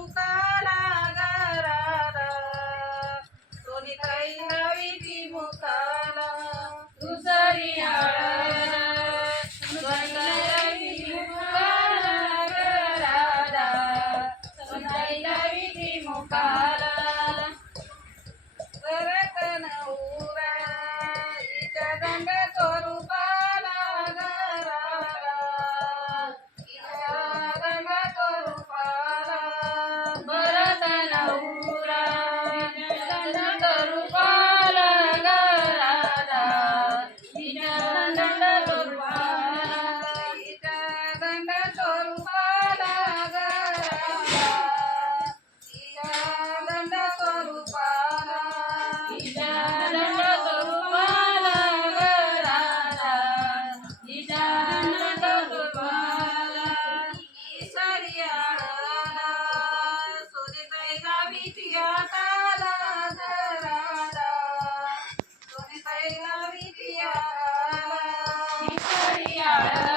मुखाला गरारा सोनी काही ती मुखा Yeah.